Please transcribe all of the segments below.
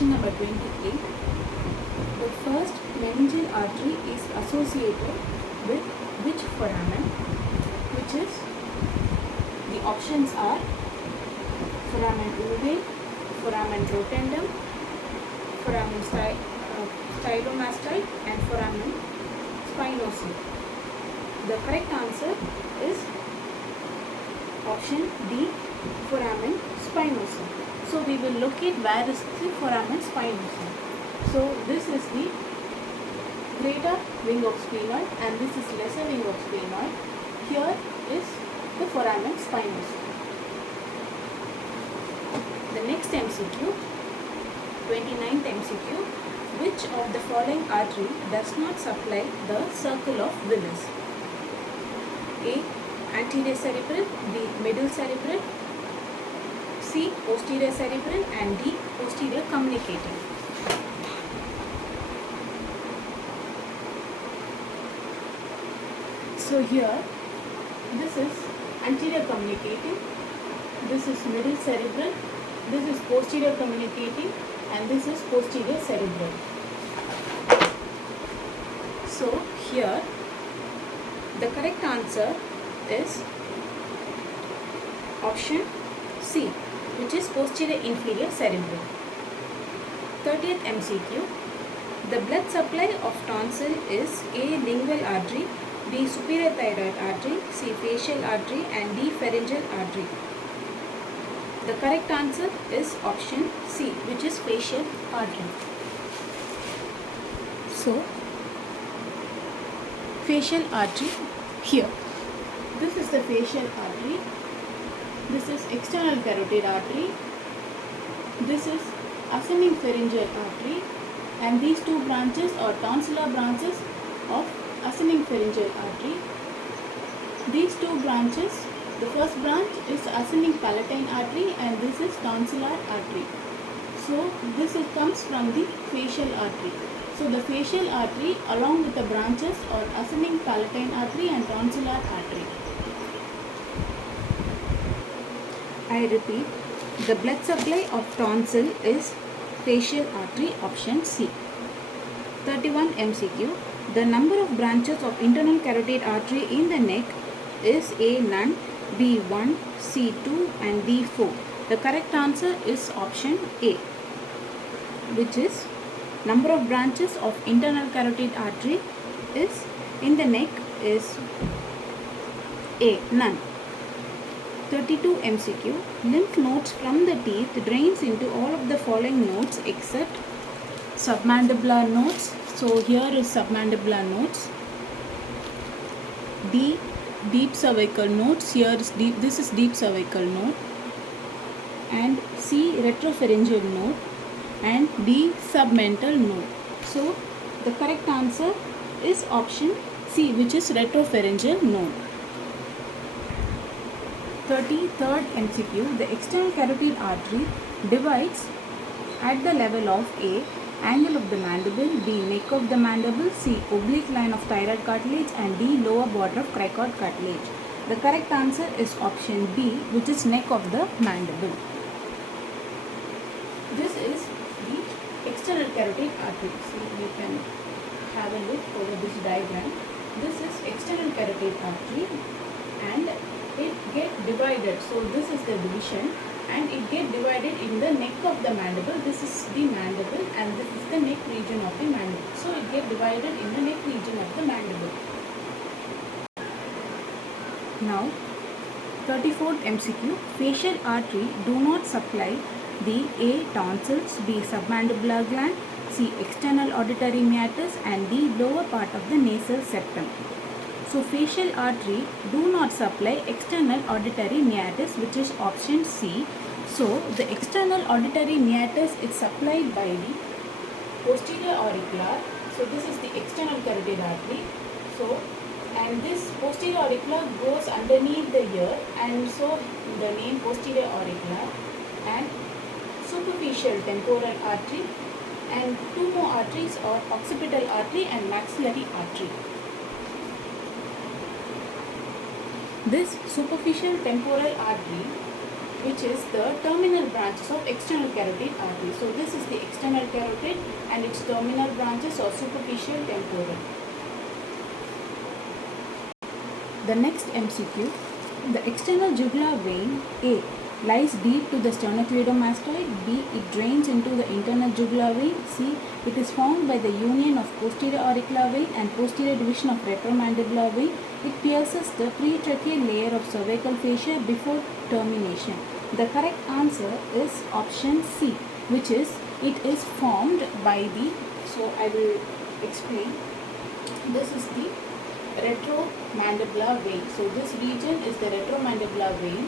question number 28. The first meningeal artery is associated with which foramen? Which is, the options are foramen ovale, foramen rotundum, foramen stylomastoid and foramen spinosum. The correct answer is option D, foramen spinosum. So we will locate where is the foramen spinosum. So this is the greater wing of sphenoid and this is lesser wing of sphenoid. Here is the foramen spinosum. The next MCQ, 29th MCQ, which of the following artery does not supply the circle of Willis? A. Anterior cerebral, B. Middle cerebral, C. Posterior cerebral and D. Posterior communicating. So here, this is anterior communicating, this is middle cerebral, this is posterior communicating and this is posterior cerebral. So here, the correct answer is option C, which is posterior inferior cerebral. 30th MCQ. The blood supply of tonsil is A. Lingual artery, B. Superior thyroid artery, C. Facial artery and D. Pharyngeal artery. The correct answer is option C, which is facial artery. So, facial artery here. This is the facial artery. This is external carotid artery. This is ascending pharyngeal artery. And these two branches are tonsillar branches of ascending pharyngeal artery. These two branches, the first branch is ascending palatine artery and this is tonsillar artery. So this comes from the facial artery. So the facial artery along with the branches are ascending palatine artery and tonsillar artery. I repeat, the blood supply of tonsil is facial artery, option C. 31 MCQ. The number of branches of internal carotid artery in the neck is A. None, B. 1, C. 2 and D. 4. The correct answer is option A, which is number of branches of internal carotid artery is in the neck is A. None. 32 MCQ. Lymph nodes from the teeth drains into all of the following nodes except submandibular nodes. So here is submandibular nodes. D. Deep cervical nodes. Here is deep. This is deep cervical node. And C. Retropharyngeal node. And D. Submental node. So the correct answer is option C, which is retropharyngeal node. 33rd MCQ. The external carotid artery divides at the level of A. Angle of the mandible, B. Neck of the mandible, C. Oblique line of thyroid cartilage and D. Lower border of cricoid cartilage. The correct answer is option B, which is neck of the mandible. This is the external carotid artery. So you can have a look over this diagram. This is external carotid artery and it gets divided. So this is the division and it gets divided in the neck of the mandible. This is the mandible and this is the neck region of the mandible. So it gets divided in the neck region of the mandible. Now 34th MCQ. Facial artery do not supply the A. Tonsils, B. Submandibular gland, C. External auditory meatus and D. Lower part of the nasal septum. So facial artery do not supply external auditory meatus, which is option C. So the external auditory meatus is supplied by the posterior auricular. So this is the external carotid artery. So and this posterior auricular goes underneath the ear and so the name posterior auricular and superficial temporal artery and two more arteries are occipital artery and maxillary artery. This superficial temporal artery which is the terminal branches of external carotid artery. So this is the external carotid and its terminal branches or superficial temporal. The next MCQ, the external jugular vein A lies deep to the sternocleidomastoid. B, it drains into the internal jugular vein. C, it is formed by the union of posterior auricular vein and posterior division of retromandibular vein. It pierces the pretracheal layer of cervical fascia before termination. The correct answer is option C, which is it is formed by the, so I will explain. This is the retromandibular vein. So this region is the retromandibular vein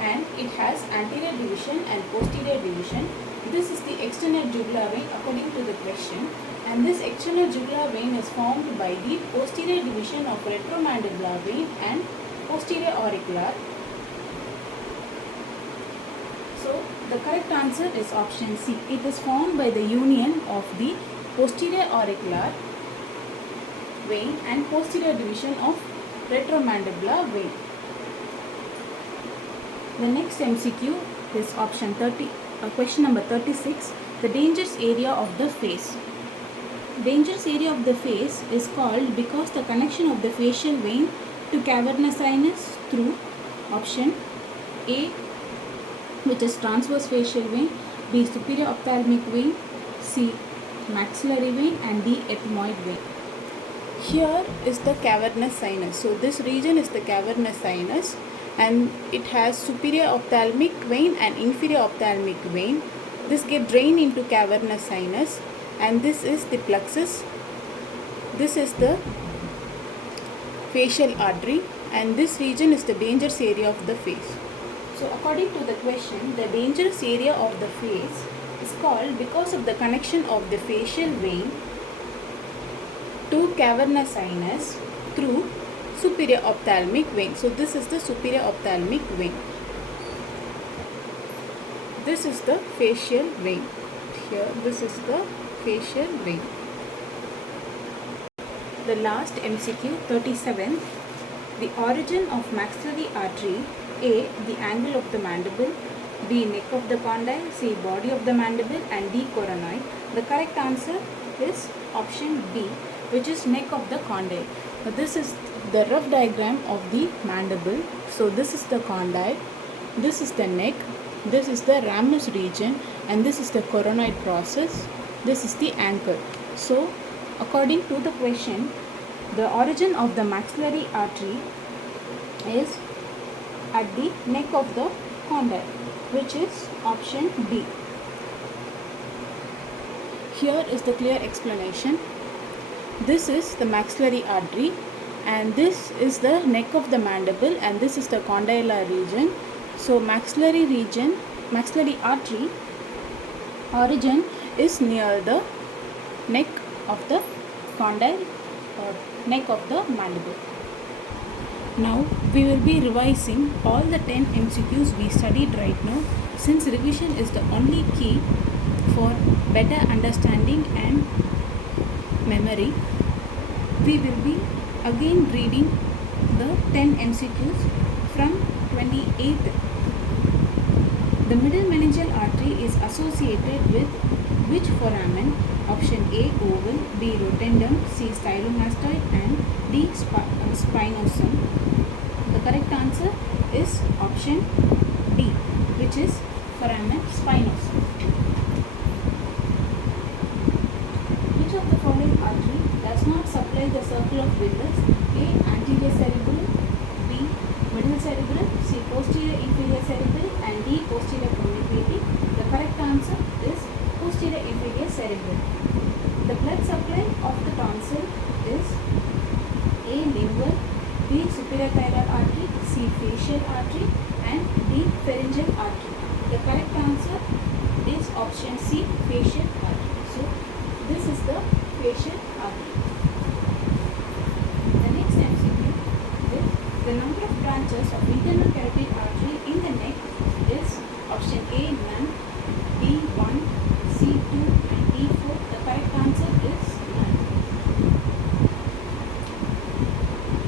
and it has anterior division and posterior division. This is the external jugular vein according to the question, and this external jugular vein is formed by the posterior division of retromandibular vein and posterior auricular. So the correct answer is option C. It is formed by the union of the posterior auricular vein and posterior division of retromandibular vein. The next MCQ is option 30, question number 36. The dangerous area of the face. Dangerous area of the face is called because the connection of the facial vein to cavernous sinus through option A, which is transverse facial vein, B, superior ophthalmic vein, C, maxillary vein, and D, ethmoid vein. Here is the cavernous sinus. So this region is the cavernous sinus and it has superior ophthalmic vein and inferior ophthalmic vein. This get drained into cavernous sinus, and this is the plexus. This is the facial artery, and this region is the dangerous area of the face. So according to the question, the dangerous area of the face is called because of the connection of the facial vein to cavernous sinus through superior ophthalmic vein. So this is the superior ophthalmic vein. This is the facial vein. Here, this is the facial vein. The last MCQ 37. The origin of maxillary artery. A, the angle of the mandible. B, neck of the condyle. C, body of the mandible, and D, coronoid. The correct answer is option B, which is neck of the condyle. Now this is the rough diagram of the mandible. So this is the condyle, this is the neck, this is the ramus region, and this is the coronoid process, this is the ankle. So according to the question, the origin of the maxillary artery is at the neck of the condyle, which is option B. Here is the clear explanation. This is the maxillary artery and this is the neck of the mandible and this is the condylar region. So maxillary artery origin is near the neck of the condyle or neck of the mandible. Now we will be revising all the 10 MCQs we studied right now, since revision is the only key for better understanding and memory. We will be again reading the 10 MCQs from 28th. The middle meningeal artery is associated with which foramen? Option A, oval, B, rotundum, C, stylomastoid, and D, spinosum. The correct answer is option D, which is foramen spinosum. Which of the following artery does not supply the circle of Willis? A, anterior cerebral, B, middle cerebral, C, posterior inferior cerebral, and D, posterior communicating. The correct answer is posterior inferior cerebral. The blood supply of the tonsil is A, lingual, B, superior thyroid artery, C, facial artery, and D, pharyngeal artery. The correct answer is option C, facial artery. So this is the facial artery. The next MCQ is the number of branches of internal carotid artery in the neck is option A, none, B, 1, C, 2, and D, 4. The correct answer is none.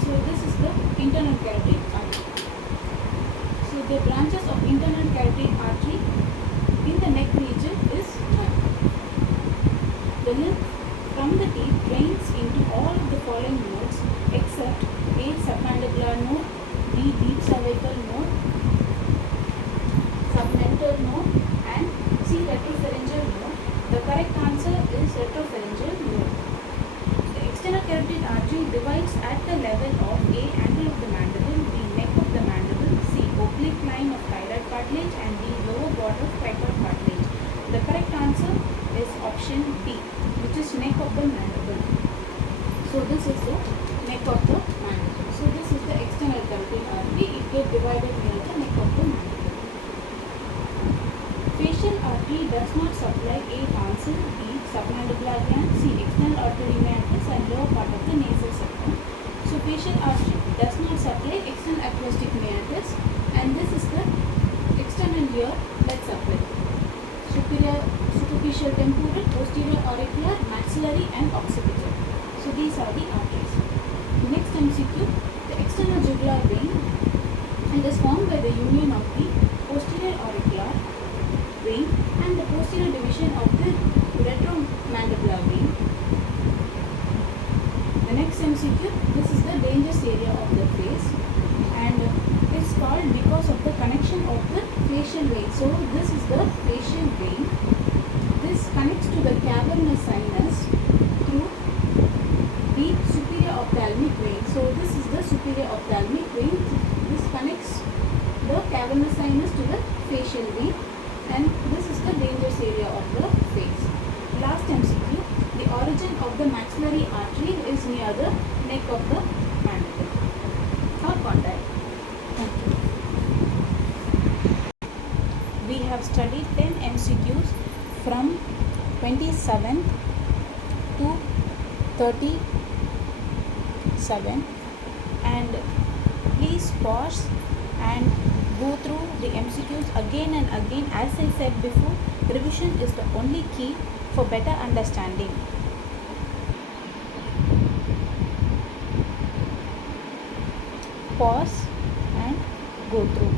So this is the internal carotid artery. So The branches of internal carotid artery in the neck region is none. The lymph from the teeth drains into all of the following nodes except A. Submandibular node, B. Deep cervical node, submental node, and C. Retropharyngeal node. The correct answer is retropharyngeal node. The external carotid artery divides at the level of A. Angle of the mandible, B. Neck of the mandible, C. Oblique line of thyroid cartilage, and D. Lower border of cricoid cartilage. The correct answer is option B, which is neck of the mandible. So this is the neck of the mandible. So this is the external carotid artery. It gets divided near the neck of the mandible. Facial artery does not supply A. tonsil, B. submandibular gland, C. external artery meatus, and lower part of the nasal septum. So facial artery does not supply external acoustic meatus, and this is the external ear blood supply. Superior superficial temporal, posterior auricular, maxillary, and occipital. So these are the arteries. Next MCQ, the external jugular vein, and is formed by the union of the posterior auricular vein and the posterior division of the retromandibular vein. The next MCQ, this is the dangerous area of the face, and it's called because of the connection of the facial vein. So this is the facial vein. This connects to the cavernous sinus through the superior ophthalmic vein. So this is the superior ophthalmic vein. This connects the cavernous sinus to the facial vein, and this is the dangerous area of the face. Last MCQ, the origin of the maxillary artery is near the neck of the mandible or condyle. Thank you. We have studied 10 MCQs from 27th to 37, and please pause and go through the MCQs again and again. As I said before, revision is the only key for better understanding. Pause and go through.